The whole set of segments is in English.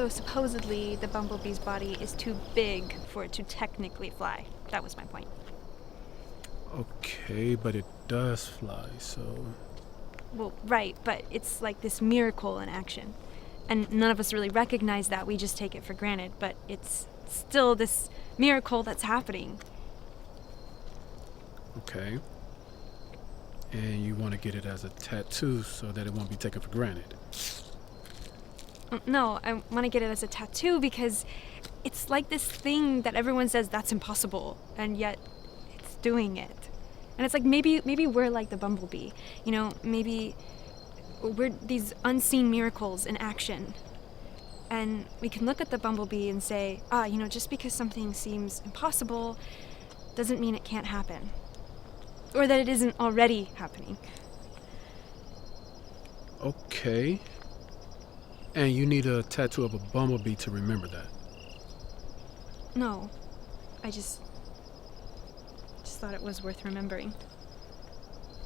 So supposedly the Bumblebee's body is too big for it to technically fly. That was my point. Okay, but it does fly, so... Well, right, but it's like this miracle in action. And none of us really recognize that, we just take it for granted, but it's still this miracle that's happening. Okay. And you want to get it as a tattoo so that it won't be taken for granted? No, I want to get it as a tattoo because it's like this thing that everyone says that's impossible, and yet it's doing it. And it's like maybe we're like the Bumblebee, you know, maybe we're these unseen miracles in action. And we can look at the Bumblebee and say, you know, just because something seems impossible doesn't mean it can't happen. Or that it isn't already happening. Okay. And you need a tattoo of a bumblebee to remember that? No, I just thought it was worth remembering.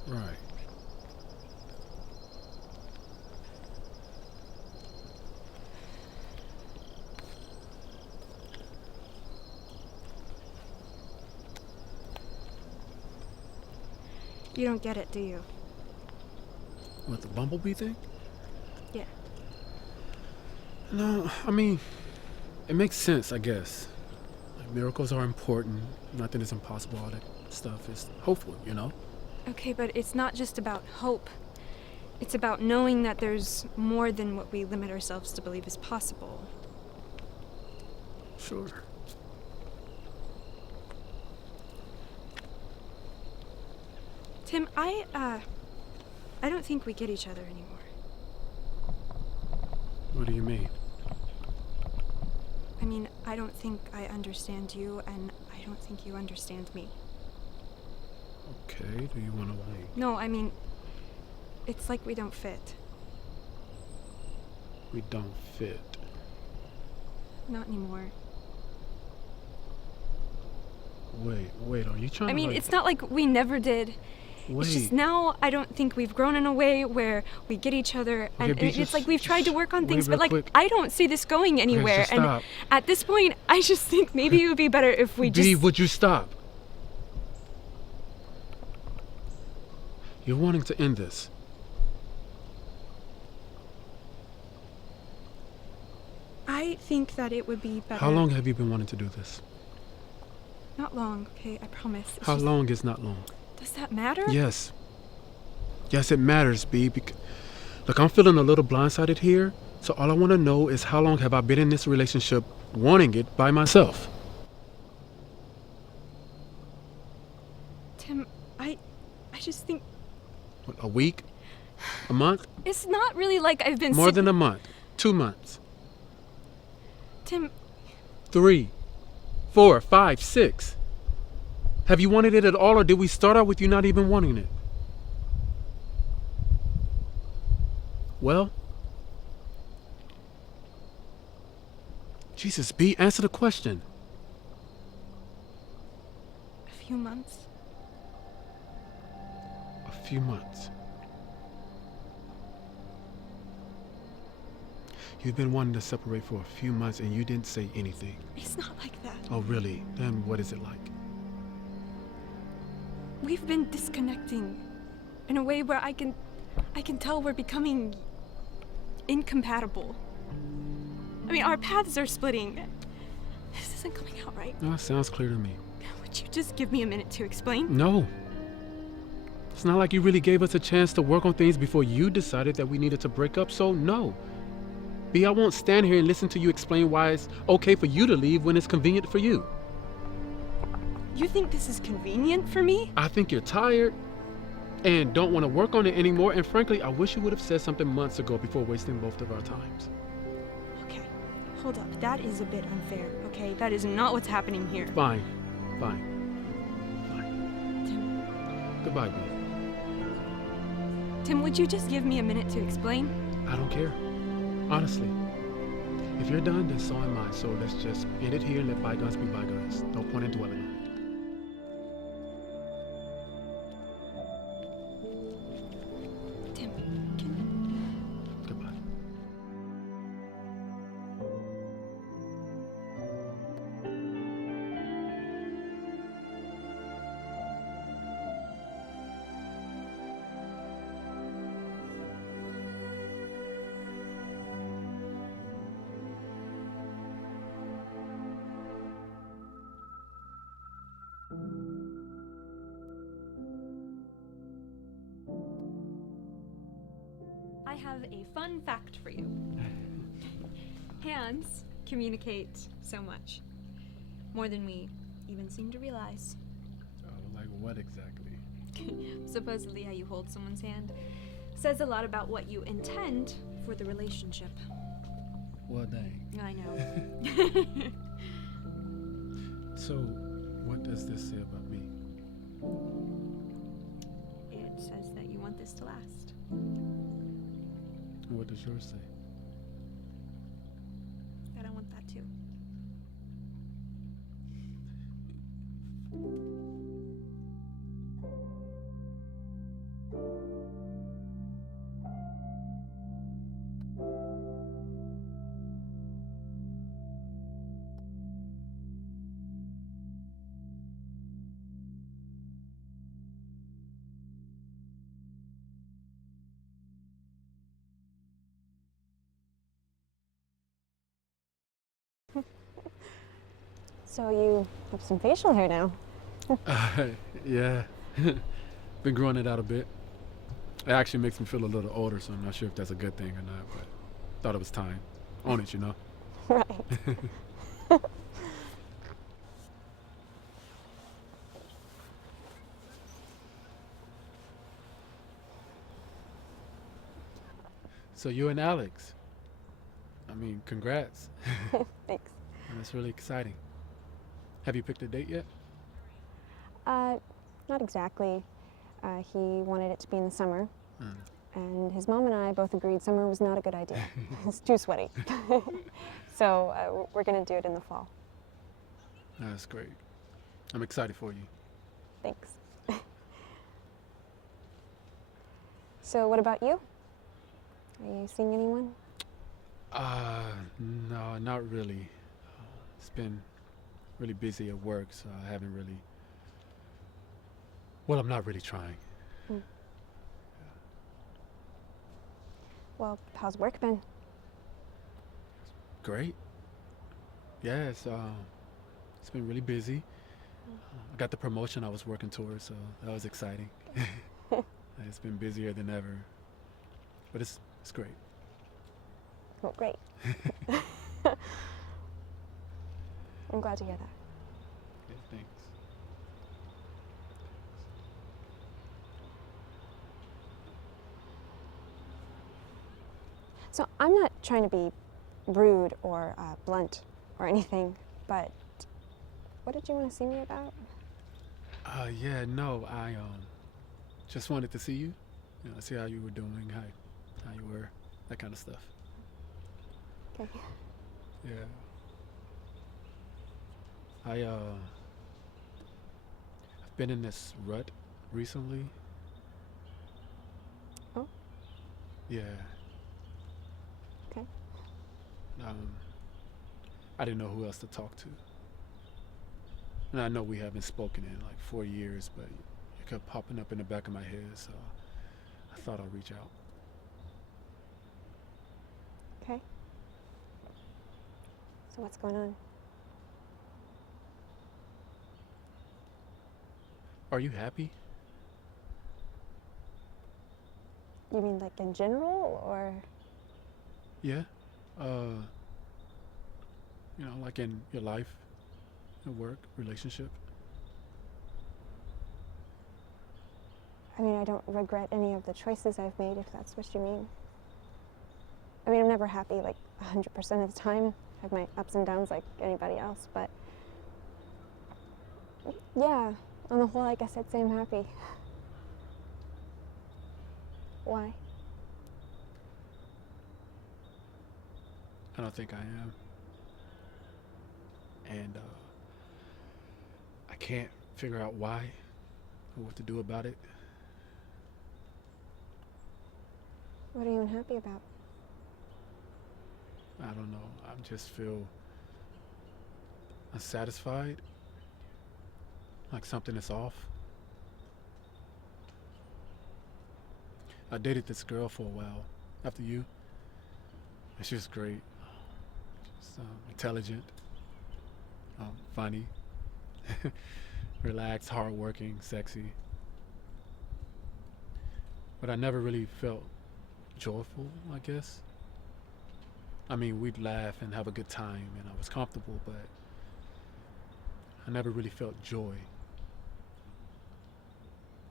Right. You don't get it, do you? What, the bumblebee thing? Yeah. No, I mean, it makes sense, I guess. Like, miracles are important. Nothing is impossible. All that stuff is hopeful, you know? Okay, but it's not just about hope. It's about knowing that there's more than what we limit ourselves to believe is possible. Sure. Tim, I don't think we get each other anymore. What do you mean? I mean, I don't think I understand you, and I don't think you understand me. Okay, do you want to leave? No, I mean, it's like we don't fit. We don't fit. Not anymore. Wait, are you trying to... I mean, it's not like we never did. Wait. It's just now I don't think we've grown in a way where we get each other, and it's like we've tried to work on things, but like quick. I don't see this going anywhere. Just and stop. At this point, I just think maybe it would be better if we just... Bee, would you stop? You're wanting to end this. I think that it would be better. How long have you been wanting to do this? Not long, okay, I promise. How long is not long? Does that matter? Yes. Yes, it matters, B. Look, I'm feeling a little blindsided here, so all I want to know is how long have I been in this relationship wanting it by myself? Tim, I just think... What, a week? A month? It's not really like I've been More than a month. 2 months. Tim... 3, 4, 5, 6. Have you wanted it at all, or did we start out with you not even wanting it? Well? Jesus, B, answer the question. A few months. A few months. You've been wanting to separate for a few months and you didn't say anything. It's not like that. Oh, really? Then what is it like? We've been disconnecting in a way where I can tell we're becoming incompatible. I mean, our paths are splitting. This isn't coming out right. No, it sounds clear to me. Would you just give me a minute to explain? No. It's not like you really gave us a chance to work on things before you decided that we needed to break up, so no. B, I won't stand here and listen to you explain why it's okay for you to leave when it's convenient for you. You think this is convenient for me? I think you're tired and don't want to work on it anymore, and frankly, I wish you would have said something months ago before wasting both of our times. Okay, hold up. That is a bit unfair, okay? That is not what's happening here. Fine. Tim, Goodbye, B. Tim, would you just give me a minute to explain? I don't care. Honestly. If you're done, then so am I. So let's just end it here and let bygones be bygones. No point in dwelling on it. Tim, Goodbye. have a fun fact for you. Hands communicate so much. More than we even seem to realize. Oh, like what exactly? Supposedly how you hold someone's hand says a lot about what you intend for the relationship. Well, dang. I know. So, what does this say about me? It says that you want this to last. And what does yours say? That I want that too. So you have some facial hair now. Yeah. Been growing it out a bit. It actually makes me feel a little older, so I'm not sure if that's a good thing or not, but thought it was time. On it, you know? Right. So you and Alex. I mean, congrats. Thanks. That's really exciting. Have you picked a date yet? Not exactly. He wanted it to be in the summer, Mm. and his mom and I both agreed summer was not a good idea. It's too sweaty. So we're gonna do it in the fall. That's great. I'm excited for you. Thanks. So what about you? Are you seeing anyone? No, not really. It's been really busy at work, so I haven't really. Well, I'm not really trying. Mm. Well, how's work been? Great. Yeah, it's been really busy. I got the promotion I was working towards, so that was exciting. It's been busier than ever, but it's great. Oh, great. I'm glad to hear that. Yeah, thanks. So I'm not trying to be rude or blunt or anything, but what did you want to see me about? Yeah, no, I just wanted to see you. You know, see how you were doing, how you were, that kind of stuff. Okay. Yeah. I've been in this rut recently. Oh? Yeah. Okay. I didn't know who else to talk to. And I know we haven't spoken in like 4 years, but you kept popping up in the back of my head, so I thought I'd reach out. Okay. So what's going on? Are you happy? You mean like in general, or? Yeah. You know, like in your life, your work, relationship. I mean, I don't regret any of the choices I've made, if that's what you mean. I mean, I'm never happy like 100% of the time. I have my ups and downs like anybody else, but yeah, on the whole, I guess I'd say I'm happy. Why? I don't think I am. And I can't figure out why or what to do about it. What are you unhappy about? I don't know. I just feel unsatisfied. Like something is off. I dated this girl for a while after you. And she was great. She's intelligent, funny, relaxed, hardworking, sexy. But I never really felt joyful, I guess. I mean, we'd laugh and have a good time, and I was comfortable, but I never really felt joy.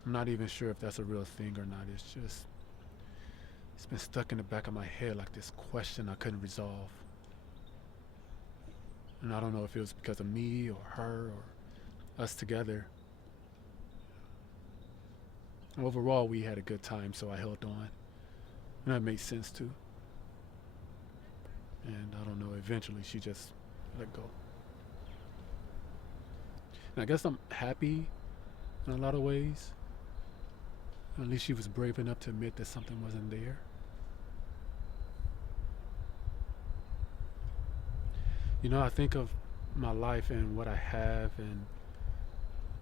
I'm not even sure if that's a real thing or not. It's been stuck in the back of my head like this question I couldn't resolve. And I don't know if it was because of me or her or us together. Overall, we had a good time, so I held on. And that made sense too. And I don't know, eventually she just let go. And I guess I'm happy in a lot of ways. At least she was brave enough to admit that something wasn't there. You know, I think of my life and what I have and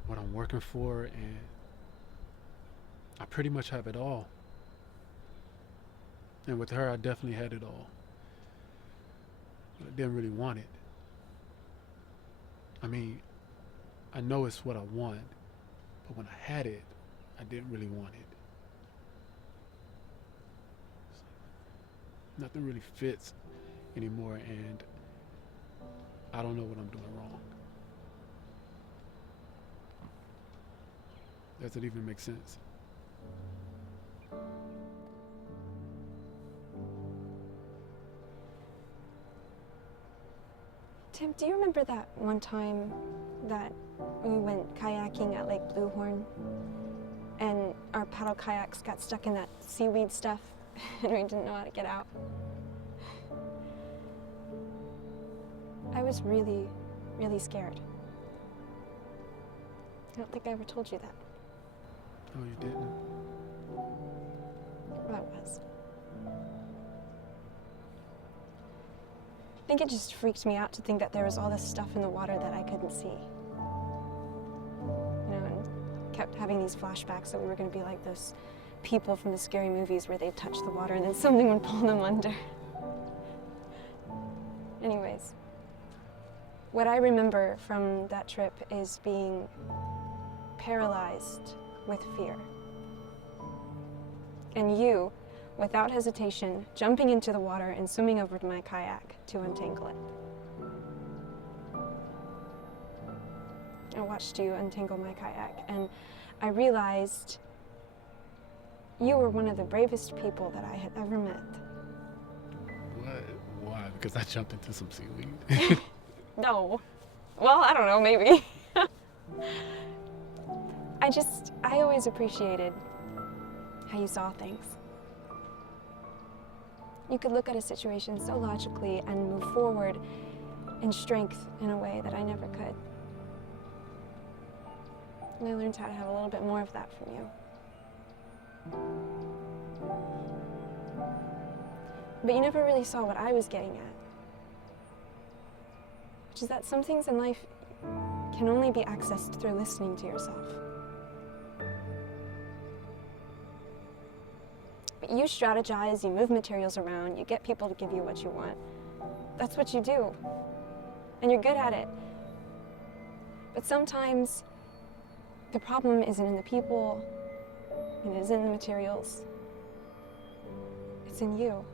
what I'm working for, and I pretty much have it all. And with her, I definitely had it all. But I didn't really want it. I mean, I know it's what I want, but when I had it, I didn't really want it. Nothing really fits anymore, and I don't know what I'm doing wrong. Does it even make sense? Tim, do you remember that one time that we went kayaking at Lake Bluehorn and our paddle kayaks got stuck in that seaweed stuff and we didn't know how to get out? I was really, really scared. I don't think I ever told you that. Oh, you didn't? Well, I was. I think it just freaked me out to think that there was all this stuff in the water that I couldn't see. You know, and kept having these flashbacks that we were going to be like those people from the scary movies where they'd touch the water and then something would pull them under. Anyways, what I remember from that trip is being paralyzed with fear. And you, without hesitation, jumping into the water and swimming over to my kayak to untangle it. I watched you untangle my kayak, and I realized you were one of the bravest people that I had ever met. What? Why? Because I jumped into some seaweed? No. Well, I don't know, maybe. I always appreciated how you saw things. You could look at a situation so logically and move forward in strength in a way that I never could. And I learned how to have a little bit more of that from you. But you never really saw what I was getting at, which is that some things in life can only be accessed through listening to yourself. But you strategize, you move materials around, you get people to give you what you want. That's what you do, and you're good at it. But sometimes the problem isn't in the people, and it isn't in the materials. It's in you.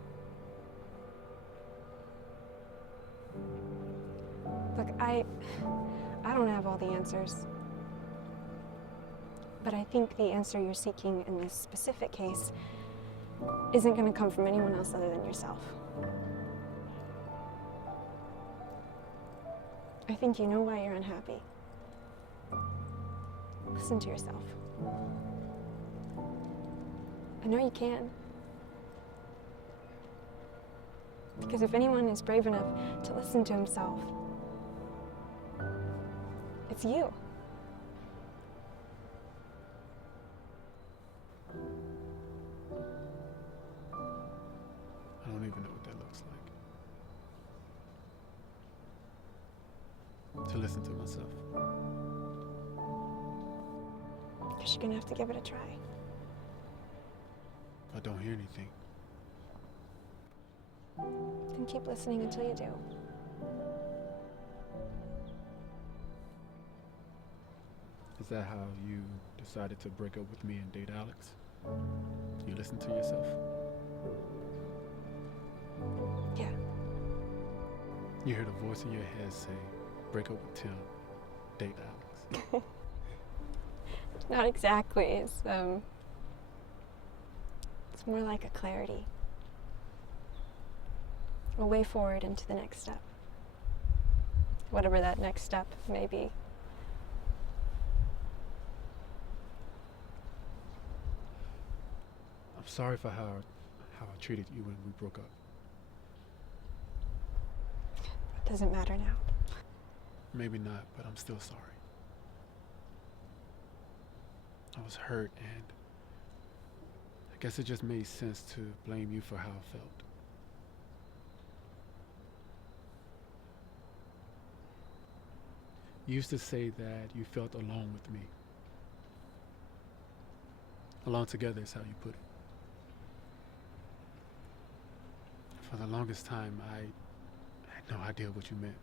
Look, I don't have all the answers. But I think the answer you're seeking in this specific case isn't going to come from anyone else other than yourself. I think you know why you're unhappy. Listen to yourself. I know you can. Because if anyone is brave enough to listen to himself, it's you. I don't even know what that looks like. To listen to myself. Because you're gonna have to give it a try. I don't hear anything. Then keep listening until you do. Is that how you decided to break up with me and date Alex? You listen to yourself? You hear the voice in your head say, break up with Tim, date Alex. Not exactly. It's more like a clarity. A way forward into the next step. Whatever that next step may be. I'm sorry for how I treated you when we broke up. It doesn't matter now. Maybe not, but I'm still sorry. I was hurt, and I guess it just made sense to blame you for how I felt. You used to say that you felt alone with me. Alone together is how you put it. For the longest time, I had no idea what you meant.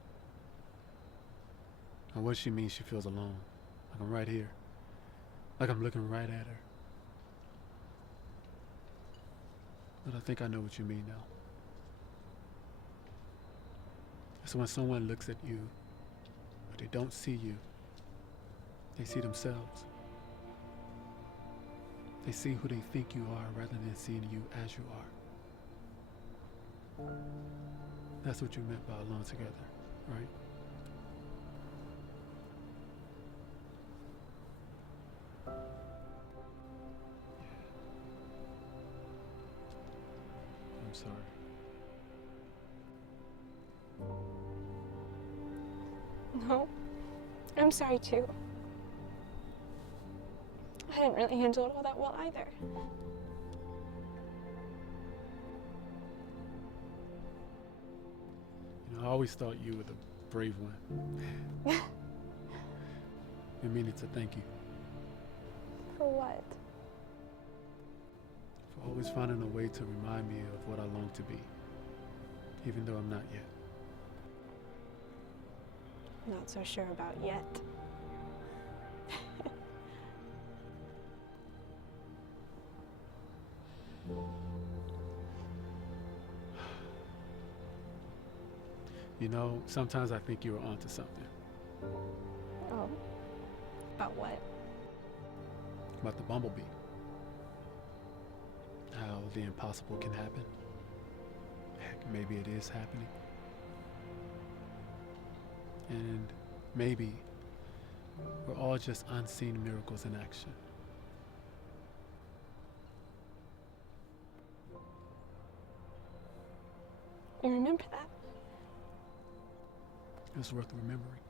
And what she means she feels alone. Like I'm right here. Like I'm looking right at her. But I think I know what you mean now. It's when someone looks at you, but they don't see you. They see themselves. They see who they think you are rather than seeing you as you are. That's what you meant by alone together, right? I'm sorry. No, I'm sorry too. I didn't really handle it all that well either. You know, I always thought you were the brave one. I meaning to thank you For what? for always finding a way to remind me of what I long to be, even though I'm not yet. Not so sure about yet. You know, sometimes I think you were onto something. Oh. About what? About the Bumblebee. How the impossible can happen. Heck, maybe it is happening. And maybe we're all just unseen miracles in action. You remember that? It's worth remembering.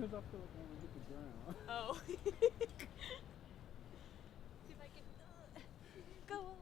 Because I feel like I want to hit the ground. Oh. See if I can go on.